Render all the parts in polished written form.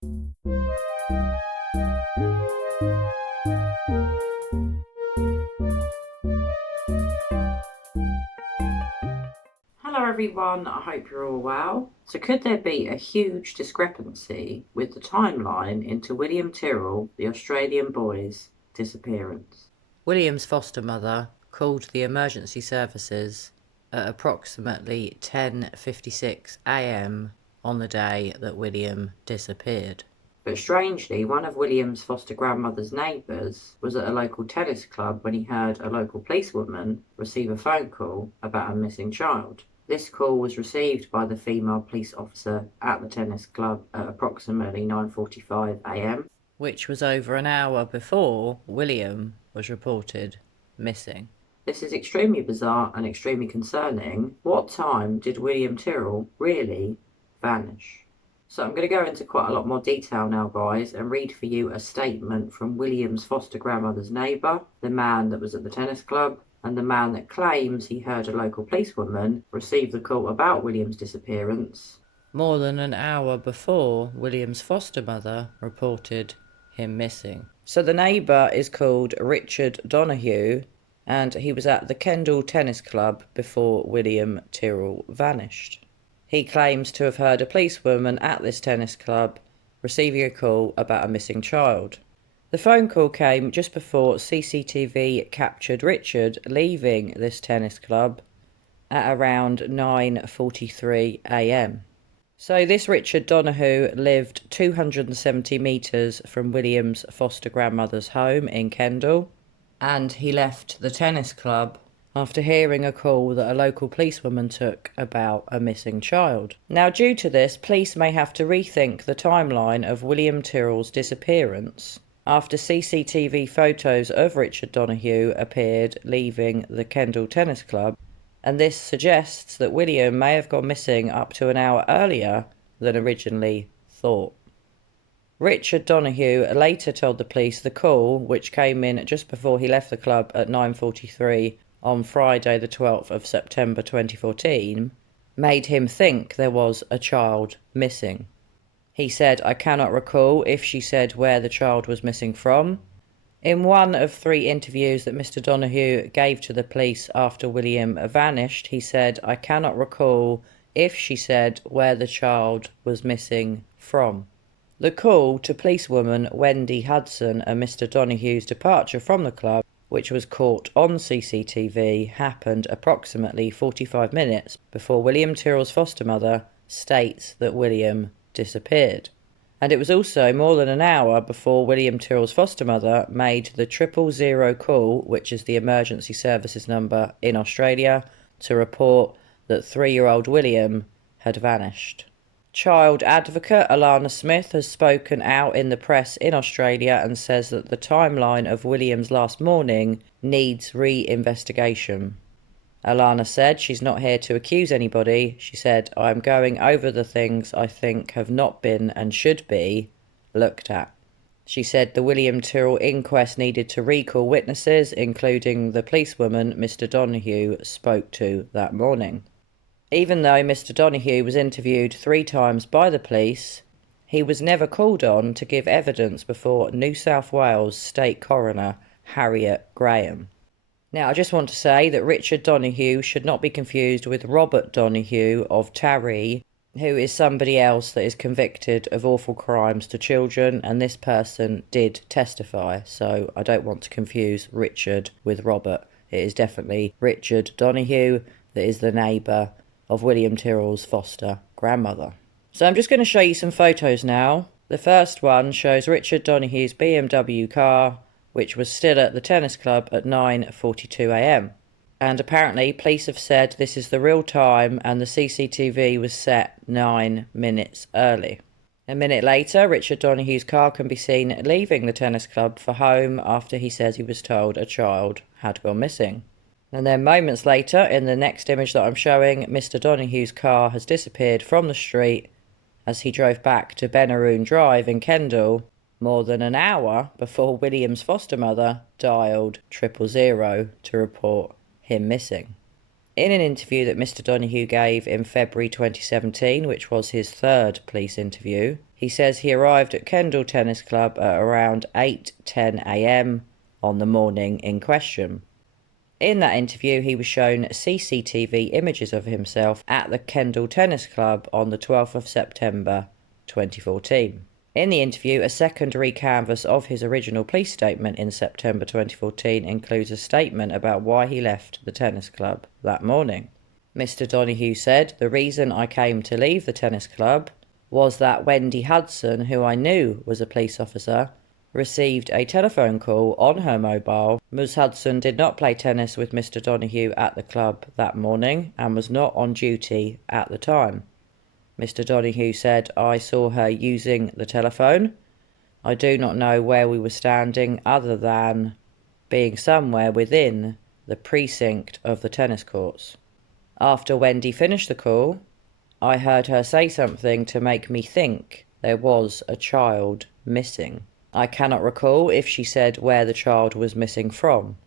Hello everyone, I hope you're all well. So could there be a huge discrepancy with the timeline into William Tyrrell, the Australian boy's disappearance? William's foster mother called the emergency services at approximately 10:56 a.m. on the day that William disappeared. But strangely, one of William's foster grandmother's neighbours was at a local tennis club when he heard a local policewoman receive a phone call about a missing child. This call was received by the female police officer at the tennis club at approximately 9:45 a.m, which was over an hour before William was reported missing. This is extremely bizarre and extremely concerning. What time did William Tyrrell really vanish? So I'm going to go into quite a lot more detail now, guys, and read for you a statement from William's foster grandmother's neighbour, the man that was at the tennis club, and the man that claims he heard a local policewoman receive the call about William's disappearance more than an hour before William's foster mother reported him missing. So the neighbour is called Richard Donahue, and he was at the Kendall tennis club before William Tyrrell vanished. He claims to have heard a policewoman at this tennis club receiving a call about a missing child. The phone call came just before CCTV captured Richard leaving this tennis club at around 9:43 a.m. So this Richard Donahue lived 270 metres from William's foster grandmother's home in Kendall, and he left the tennis club after hearing a call that a local policewoman took about a missing child. Now, due to this, police may have to rethink the timeline of William Tyrrell's disappearance after CCTV photos of Richard Donahue appeared leaving the Kendall tennis club, and this suggests that William may have gone missing up to an hour earlier than originally thought. Richard Donahue later told the police the call, which came in just before he left the club at 9:43 on Friday the 12th of September 2014, made him think there was a child missing. He said, "I cannot recall if she said where the child was missing from." In one of 3 interviews that Mr. Donahue gave to the police after William vanished, he said, "I cannot recall if she said where the child was missing from." The call to policewoman Wendy Hudson and Mr. Donahue's departure from the club, which was caught on CCTV, happened approximately 45 minutes before William Tyrrell's foster mother states that William disappeared. And it was also more than an hour before William Tyrrell's foster mother made the 000 call, which is the emergency services number in Australia, to report that 3-year-old William had vanished. Child advocate Alana Smith has spoken out in the press in Australia and says that the timeline of William's last morning needs re-investigation. Alana said she's not here to accuse anybody. She said, "I am going over the things I think have not been and should be looked at." She said the William Tyrrell inquest needed to recall witnesses, including the policewoman Mr. Donahue spoke to that morning. Even though Mr. Donahue was interviewed 3 times by the police, he was never called on to give evidence before New South Wales State Coroner Harriet Graham. Now, I just want to say that Richard Donahue should not be confused with Robert Donahue of Tyrrell, who is somebody else that is convicted of awful crimes to children, and this person did testify, so I don't want to confuse Richard with Robert. It is definitely Richard Donahue that is the neighbour of William Tyrrell's foster grandmother. So I'm just going to show you some photos now. The first one shows Richard Donahue's BMW car, which was still at the tennis club at 9:42 a.m. And apparently police have said this is the real time and the CCTV was set 9 minutes early. A minute later, Richard Donahue's car can be seen leaving the tennis club for home after he says he was told a child had gone missing. And then moments later, in the next image that I'm showing, Mr. Donahue's car has disappeared from the street as he drove back to Benaroon Drive in Kendall more than an hour before William's foster mother dialed 000 to report him missing. In an interview that Mr. Donahue gave in February 2017, which was his third police interview, he says he arrived at Kendall Tennis Club at around 8:10 a.m. on the morning in question. In that interview, he was shown CCTV images of himself at the Kendall Tennis Club on the 12th of September 2014. In the interview, a secondary canvas of his original police statement in September 2014 includes a statement about why he left the tennis club that morning. Mr. Donahue said, "The reason I came to leave the tennis club was that Wendy Hudson, who I knew was a police officer, received a telephone call on her mobile. Ms. Hudson did not play tennis with Mr. Donahue at the club that morning and was not on duty at the time." Mr. Donahue said, "I saw her using the telephone. I do not know where we were standing other than being somewhere within the precinct of the tennis courts. After Wendy finished the call, I heard her say something to make me think there was a child missing. I cannot recall if she said where the child was missing from.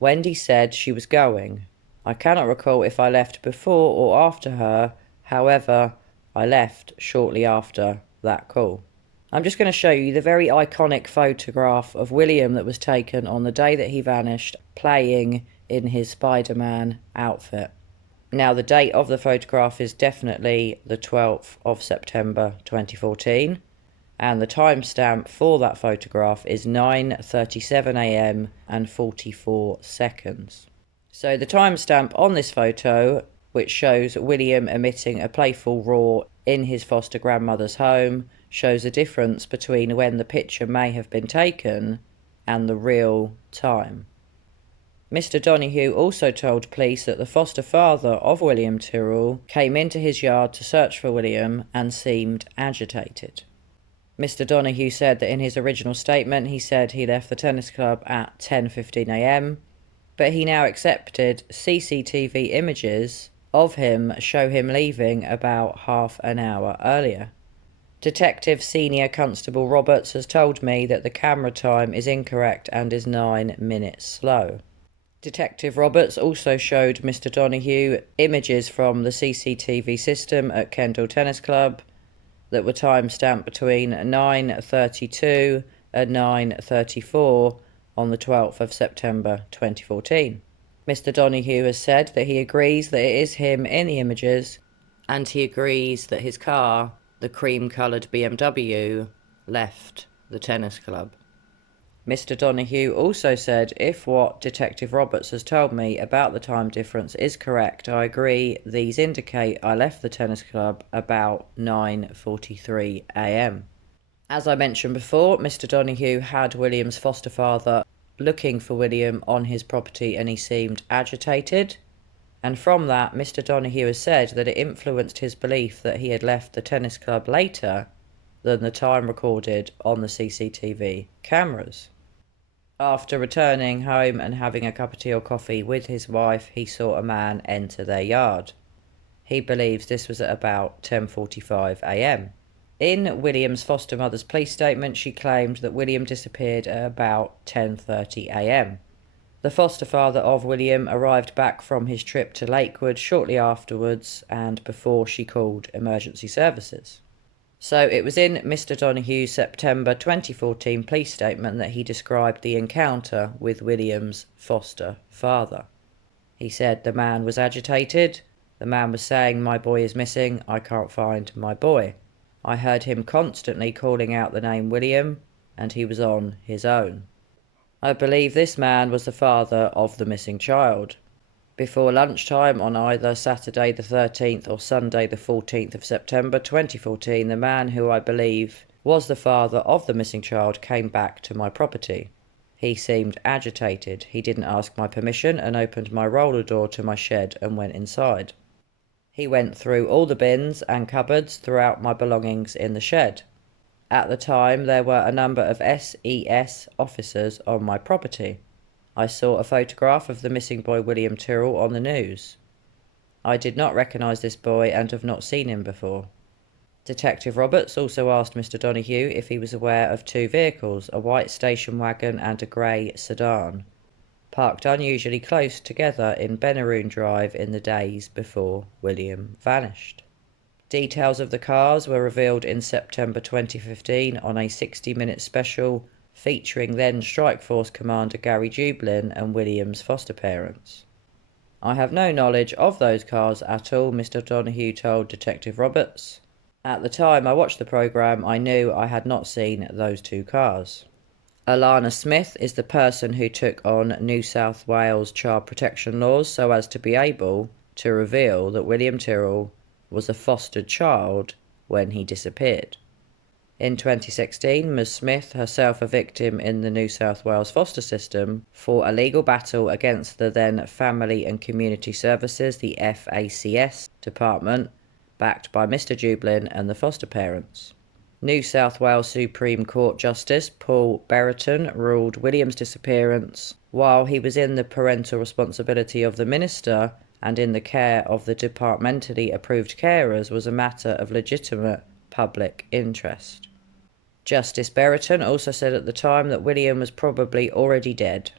Wendy said she was going. I cannot recall if I left before or after her. However, I left shortly after that call." I'm just going to show you the very iconic photograph of William that was taken on the day that he vanished, playing in his Spider-Man outfit. Now, the date of the photograph is definitely the 12th of September 2014, and the timestamp for that photograph is 9:37 a.m. and 44 seconds. So the timestamp on this photo, which shows William emitting a playful roar in his foster grandmother's home, shows a difference between when the picture may have been taken and the real time. Mr. Donahue also told police that the foster father of William Tyrrell came into his yard to search for William and seemed agitated. Mr. Donahue said that in his original statement he said he left the tennis club at 10:15 a.m, but he now accepted CCTV images of him show him leaving about half an hour earlier. Detective Senior Constable Roberts has told me that the camera time is incorrect and is 9 minutes slow. Detective Roberts also showed Mr. Donahue images from the CCTV system at Kendall Tennis Club that were time-stamped between 9:32 and 9:34 on the 12th of September 2014. Mr. Donahue has said that he agrees that it is him in the images, and he agrees that his car, the cream-coloured BMW, left the tennis club. Mr. Donahue also said, "If what Detective Roberts has told me about the time difference is correct, I agree these indicate I left the tennis club about 9:43 a.m. As I mentioned before, Mr. Donahue had William's foster father looking for William on his property and he seemed agitated. And from that, Mr. Donahue has said that it influenced his belief that he had left the tennis club later than the time recorded on the CCTV cameras. After returning home and having a cup of tea or coffee with his wife, he saw a man enter their yard. He believes this was at about 10:45 a.m. In William's foster mother's police statement, she claimed that William disappeared at about 10:30 a.m. The foster father of William arrived back from his trip to Lakewood shortly afterwards and before she called emergency services. So it was in Mr. Donahue's September 2014 police statement that he described the encounter with William's foster father. He said the man was agitated. The man was saying, "My boy is missing. I can't find my boy." I heard him constantly calling out the name William, and he was on his own. I believe this man was the father of the missing child. Before lunchtime on either Saturday the 13th or Sunday the 14th of September 2014, the man who I believe was the father of the missing child came back to my property. He seemed agitated. He didn't ask my permission and opened my roller door to my shed and went inside. He went through all the bins and cupboards throughout my belongings in the shed. At the time, there were a number of SES officers on my property. I saw a photograph of the missing boy William Tyrrell on the news. I did not recognise this boy and have not seen him before. Detective Roberts also asked Mr. Donahue if he was aware of two vehicles, a white station wagon and a grey sedan. parked unusually close together in Benaroon Drive in the days before William vanished. Details of the cars were revealed in September 2015 on a 60-minute special featuring then Strikeforce Commander Gary Dublin and William's foster parents. "I have no knowledge of those cars at all," Mr. Donahue told Detective Roberts. "At the time I watched the programme, I knew I had not seen those two cars." Alana Smith is the person who took on New South Wales child protection laws so as to be able to reveal that William Tyrrell was a fostered child when he disappeared. In 2016, Ms. Smith, herself a victim in the New South Wales foster system, fought a legal battle against the then Family and Community Services, the FACS, department, backed by Mr. Dublin and the foster parents. New South Wales Supreme Court Justice Paul Brereton ruled William's disappearance, while he was in the parental responsibility of the minister and in the care of the departmentally approved carers, was a matter of legitimate public interest. Justice Brereton also said at the time that William was probably already dead.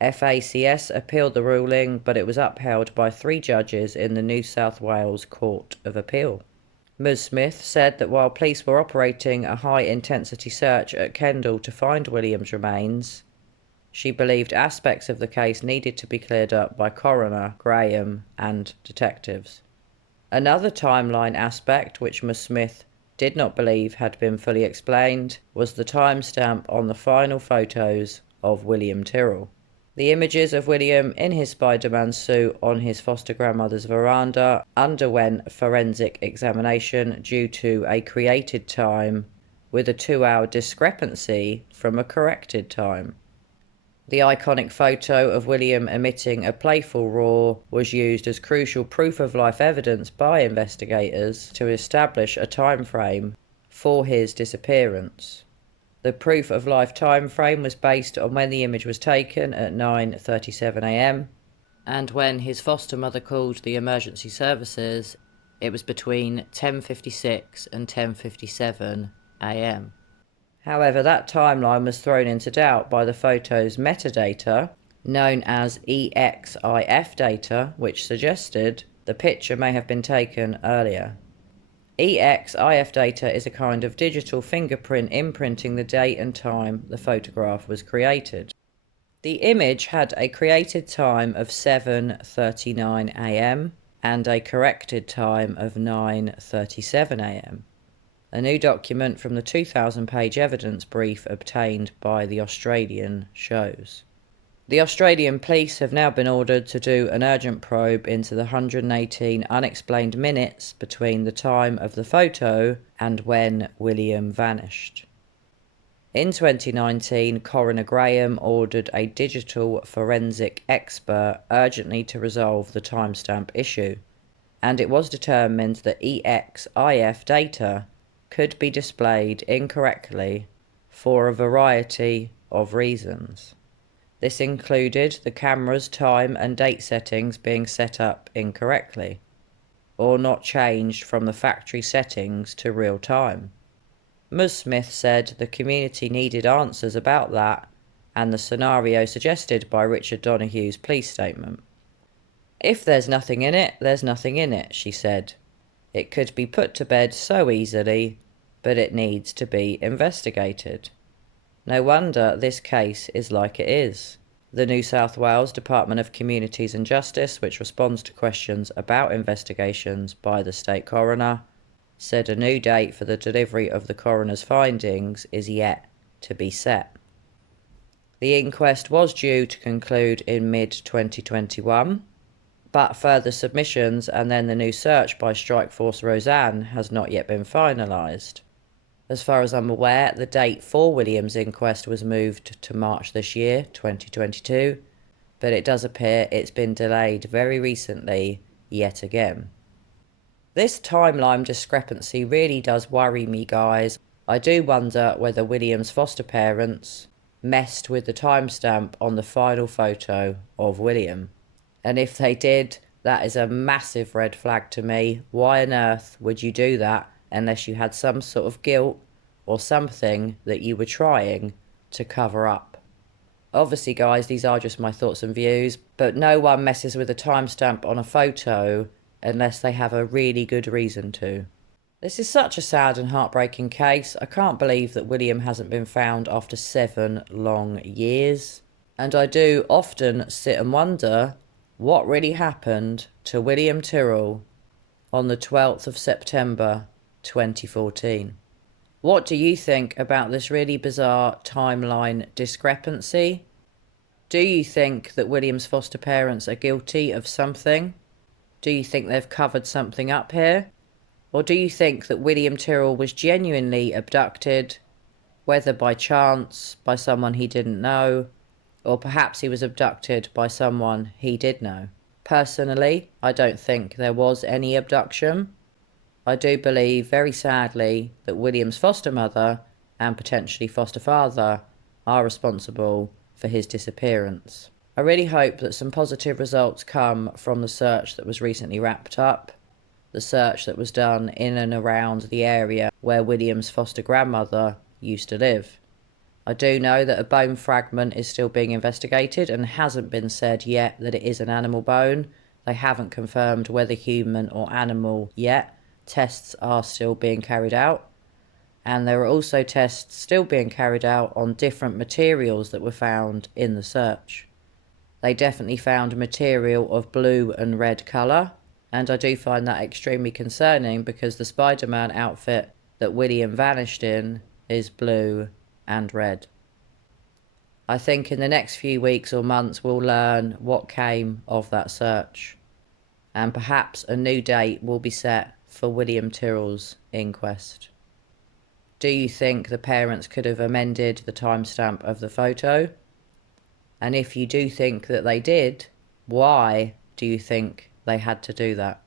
FACS appealed the ruling, but it was upheld by 3 judges in the New South Wales Court of Appeal. Ms. Smith said that while police were operating a high-intensity search at Kendall to find William's remains, she believed aspects of the case needed to be cleared up by Coroner Graham and detectives. Another timeline aspect which Ms. Smith did not believe had been fully explained was the timestamp on the final photos of William Tyrrell. The images of William in his Spider-Man suit on his foster grandmother's veranda underwent forensic examination due to a created time with a 2-hour discrepancy from a corrected time. The iconic photo of William emitting a playful roar was used as crucial proof-of-life evidence by investigators to establish a time frame for his disappearance. The proof-of-life time frame was based on when the image was taken at 9:37 a.m. and when his foster mother called the emergency services, it was between 10:56 and 10:57 a.m. However, that timeline was thrown into doubt by the photo's metadata, known as EXIF data, which suggested the picture may have been taken earlier. EXIF data is a kind of digital fingerprint imprinting the date and time the photograph was created. The image had a created time of 7:39 a.m. and a corrected time of 9:37 a.m. A new document from the 2,000-page evidence brief obtained by the Australian shows. The Australian police have now been ordered to do an urgent probe into the 118 unexplained minutes between the time of the photo and when William vanished. In 2019, Coroner Graham ordered a digital forensic expert urgently to resolve the timestamp issue, and it was determined that EXIF data could be displayed incorrectly for a variety of reasons. This included the camera's time and date settings being set up incorrectly, or not changed from the factory settings to real time. Ms. Smith said the community needed answers about that and the scenario suggested by Richard Donahue's police statement. "If there's nothing in it, there's nothing in it," she said. "It could be put to bed so easily, but it needs to be investigated. No wonder this case is like it is." The New South Wales Department of Communities and Justice, which responds to questions about investigations by the state coroner, said a new date for the delivery of the coroner's findings is yet to be set. The inquest was due to conclude in mid-2021, but further submissions and then the new search by Strikeforce Roseanne has not yet been finalised. As far as I'm aware, the date for William's inquest was moved to March this year, 2022, but it does appear it's been delayed very recently yet again. This timeline discrepancy really does worry me, guys. I do wonder whether William's foster parents messed with the timestamp on the final photo of William. And if they did, that is a massive red flag to me. Why on earth would you do that unless you had some sort of guilt or something that you were trying to cover up? Obviously, guys, these are just my thoughts and views, but no one messes with a timestamp on a photo unless they have a really good reason to. This is such a sad and heartbreaking case. I can't believe that William hasn't been found after 7 long years. And I do often sit and wonder what really happened to William Tyrrell on the 12th of September 2014. What do you think about this really bizarre timeline discrepancy? Do you think that William's foster parents are guilty of something? Do you think they've covered something up here? Or do you think that William Tyrrell was genuinely abducted, whether by chance, by someone he didn't know, or perhaps he was abducted by someone he did know? Personally, I don't think there was any abduction. I do believe, very sadly, that William's foster mother and potentially foster father are responsible for his disappearance. I really hope that some positive results come from the search that was recently wrapped up, the search that was done in and around the area where William's foster grandmother used to live. I do know that a bone fragment is still being investigated and hasn't been said yet that it is an animal bone. They haven't confirmed whether human or animal yet. Tests are still being carried out. And there are also tests still being carried out on different materials that were found in the search. They definitely found material of blue and red colour, and I do find that extremely concerning because the Spider-Man outfit that William vanished in is blue and red. I think in the next few weeks or months we'll learn what came of that search, and perhaps a new date will be set for William Tyrrell's inquest. Do you think the parents could have amended the timestamp of the photo? And if you do think that they did, why do you think they had to do that?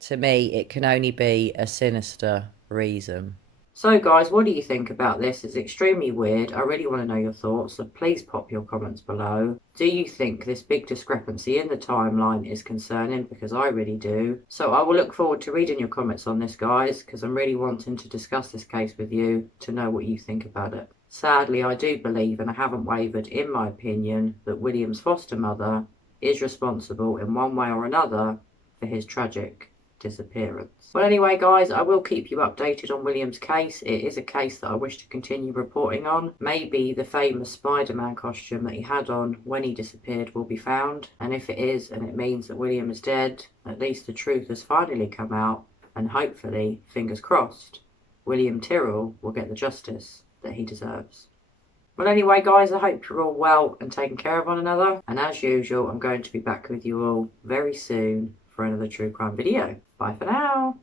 To me, it can only be a sinister reason. So guys, what do you think about this? It's extremely weird. I really want to know your thoughts, so please pop your comments below. Do you think this big discrepancy in the timeline is concerning? Because I really do. So I will look forward to reading your comments on this, guys, because I'm really wanting to discuss this case with you to know what you think about it. Sadly, I do believe, and I haven't wavered in my opinion, that William's foster mother is responsible in one way or another for his tragic disappearance. Well, anyway, guys, I will keep you updated on William's case. It is a case that I wish to continue reporting on. Maybe the famous Spider-Man costume that he had on when he disappeared will be found, and if it is, and it means that William is dead, at least the truth has finally come out, and hopefully, fingers crossed, William Tyrrell will get the justice that he deserves. Well, anyway, guys, I hope you're all well and taking care of one another, and as usual, I'm going to be back with you all very soon for another true crime video. Bye for now.